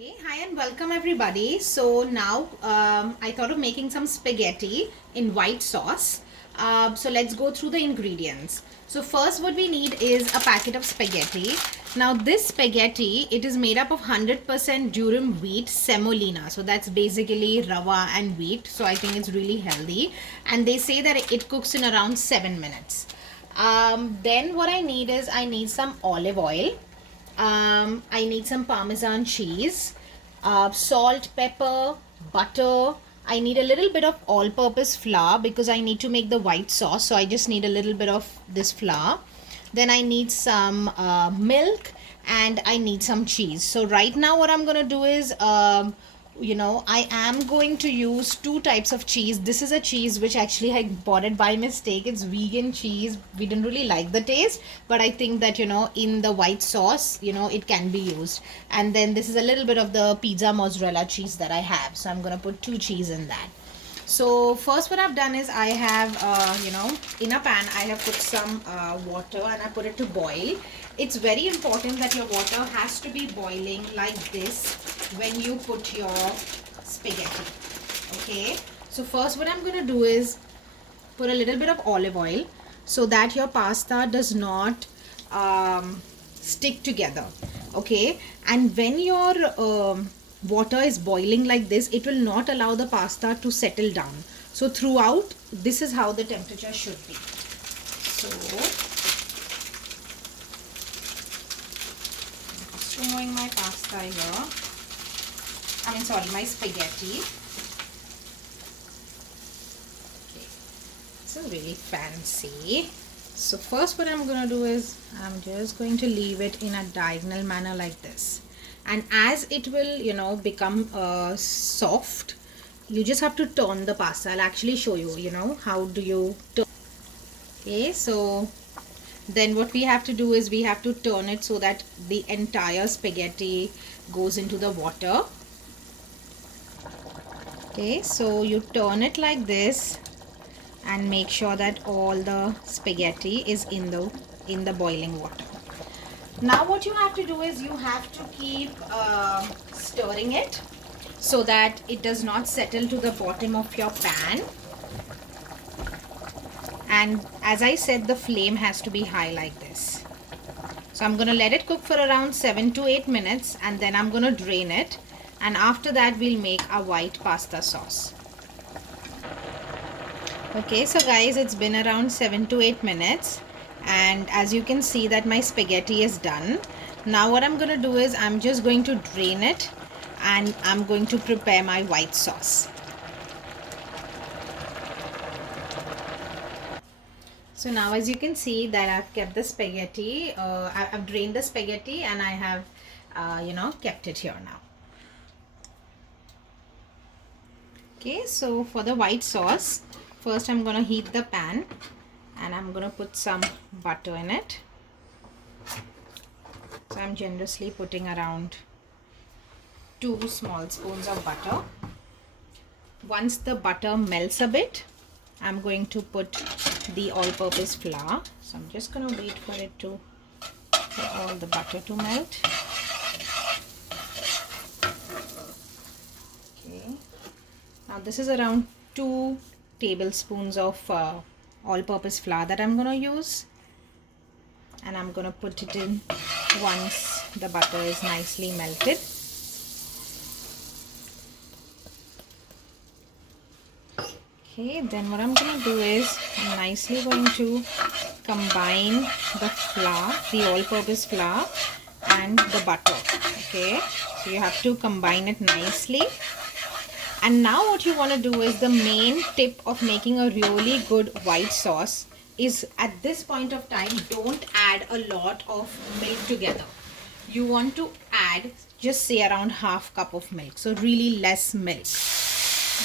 Okay, hi and welcome everybody. So now I thought of making some spaghetti in white sauce. So let's go through the ingredients. So first what we need is a packet of spaghetti. Now this spaghetti, it is made up of 100% durum wheat semolina. So that's basically rava and wheat. So I think it's really healthy. And they say that it cooks in around 7 minutes. Then what I need is I need some olive oil. I need some Parmesan cheese, salt, pepper, butter. I need a little bit of all-purpose flour because I need to make the white sauce. So I just need a little bit of this flour. Then I need some milk and I need some cheese. So right now what I'm going to do is I am going to use two types of cheese. This is a cheese which actually I bought it by mistake. It's vegan cheese. We didn't really like the taste, but I think that in the white sauce it can be used. And then this is a little bit of the pizza mozzarella cheese that I have, so I'm gonna put two cheese in that. So first what I've done is I have in a pan I have put some water and I put it to boil. It's very important that your water has to be boiling like this when you put your spaghetti. Okay, so first what I'm going to do is put a little bit of olive oil so that your pasta does not stick together. Okay, and when your water is boiling like this, it will not allow the pasta to settle down. So throughout, this is how the temperature should be. So stewing my pasta here. My spaghetti. Okay, so really fancy. So first what I'm going to do is I'm just going to leave it in a diagonal manner like this. And as it will, become soft, you just have to turn the pasta. I'll actually show you, how do you turn. Okay, so then what we have to do is we have to turn it so that the entire spaghetti goes into the water. Okay, so you turn it like this and make sure that all the spaghetti is in the boiling water. Now what you have to do is you have to keep stirring it so that it does not settle to the bottom of your pan. And as I said, the flame has to be high like this. So I'm going to let it cook for around 7 to 8 minutes and then I'm going to drain it. And after that we'll make a white pasta sauce. Okay, so guys, it's been around 7 to 8 minutes. And as you can see that my spaghetti is done. Now what I'm going to do is I'm just going to drain it and I'm going to prepare my white sauce. So now as you can see that I've kept the spaghetti, I've drained the spaghetti and I have kept it here now. Okay, so for the white sauce, first I'm going to heat the pan and I'm going to put some butter in it. So I'm generously putting around 2 small spoons of butter. Once the butter melts a bit, I'm going to put the all-purpose flour. So I'm just going to wait for it to for all the butter to melt. Okay. Now this is around 2 tablespoons of all-purpose flour that I'm going to use. And I'm going to put it in once the butter is nicely melted. Okay, then what I'm going to do is I'm nicely going to combine the flour, the all-purpose flour and the butter. Okay, so you have to combine it nicely. And now what you want to do is the main tip of making a really good white sauce is at this point of time, don't add a lot of milk together. You want to add just say around half cup of milk. So really less milk.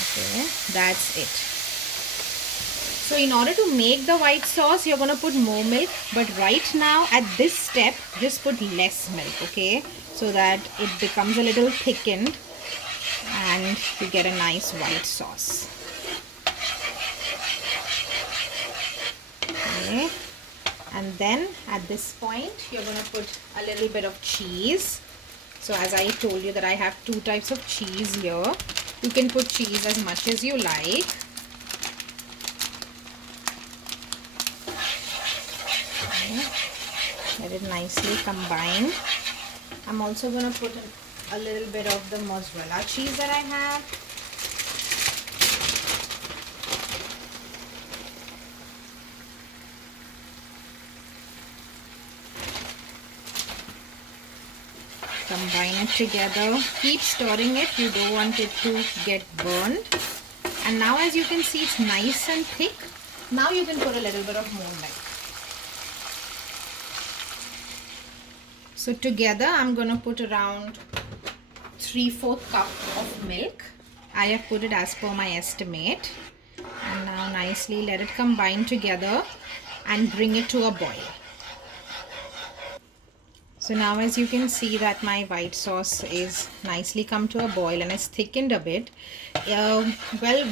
Okay, that's it. So in order to make the white sauce, you're going to put more milk. But right now at this step, just put less milk. Okay, so that it becomes a little thickened and you get a nice white sauce. Okay, and then at this point you're going to put a little bit of cheese. So as I told you that I have two types of cheese here. You can put cheese as much as you like. Okay. Let it nicely combine. I'm also going to put a little bit of the mozzarella cheese that I have. Combine it together. Keep stirring it. You don't want it to get burned. And now as you can see, it's nice and thick. Now you can put a little bit of more milk. So together I'm going to put around 3/4 cup of milk. I have put it as per my estimate. And now nicely let it combine together and bring it to a boil. So now as you can see that my white sauce is nicely come to a boil and it's thickened a bit. Well,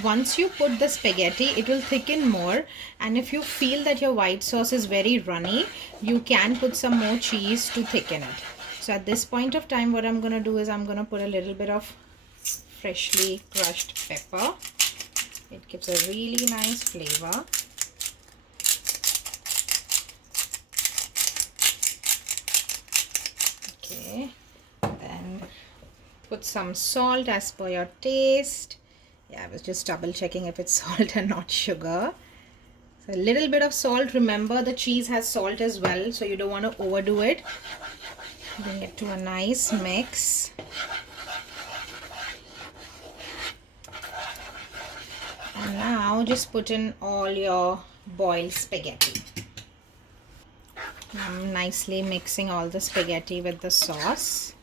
once you put the spaghetti, it will thicken more, and if you feel that your white sauce is very runny, you can put some more cheese to thicken it. So at this point of time, what I'm going to do is I'm going to put a little bit of freshly crushed pepper. It gives a really nice flavor. Then put some salt as per your taste. Yeah, I was just double checking if it's salt and not sugar. So a little bit of salt. Remember, the cheese has salt as well, so you don't want to overdo it. Bring it to a nice mix. And now just put in all your boiled spaghetti. I'm nicely mixing all the spaghetti with the sauce.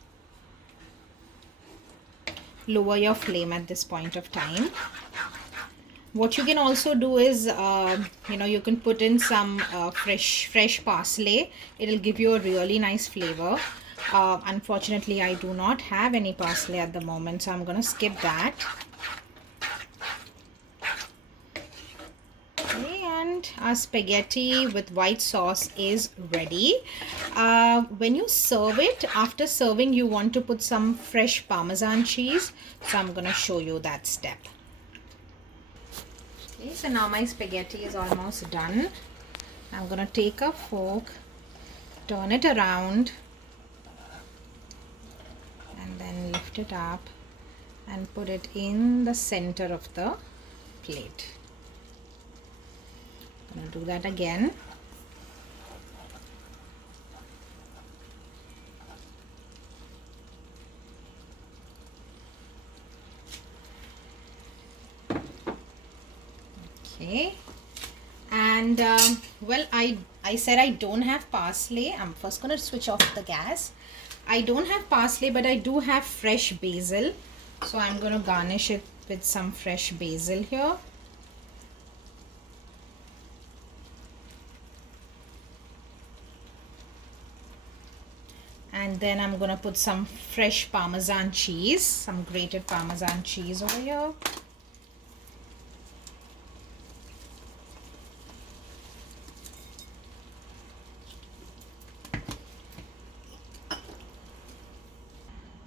Lower your flame at this point of time. What you can also do is, you can put in some fresh parsley. It'll give you a really nice flavor. Unfortunately, I do not have any parsley at the moment, so I'm going to skip that. And our spaghetti with white sauce is ready. When you serve it, after serving, you want to put some fresh Parmesan cheese. So I'm going to show you that step. Okay, so now my spaghetti is almost done. I'm going to take a fork, turn it around, and then lift it up and put it in the center of the plate. I'm going to do that again. Okay, and well, I said I don't have parsley. I'm first going to switch off the gas. I don't have parsley, but I do have fresh basil, so I'm going to garnish it with some fresh basil here. And then I'm going to put some fresh Parmesan cheese, some grated Parmesan cheese over here.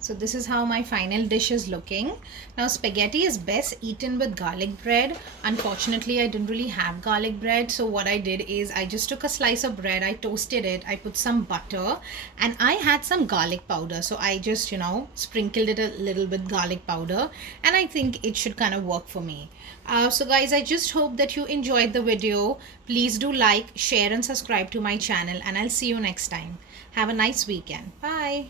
So this is how my final dish is looking. Now spaghetti is best eaten with garlic bread. Unfortunately, I didn't really have garlic bread. So what I did is I just took a slice of bread, I toasted it, I put some butter, and I had some garlic powder. So I just, sprinkled it a little bit garlic powder, and I think it should kind of work for me. So guys, I just hope that you enjoyed the video. Please do like, share and subscribe to my channel, and I'll see you next time. Have a nice weekend. Bye.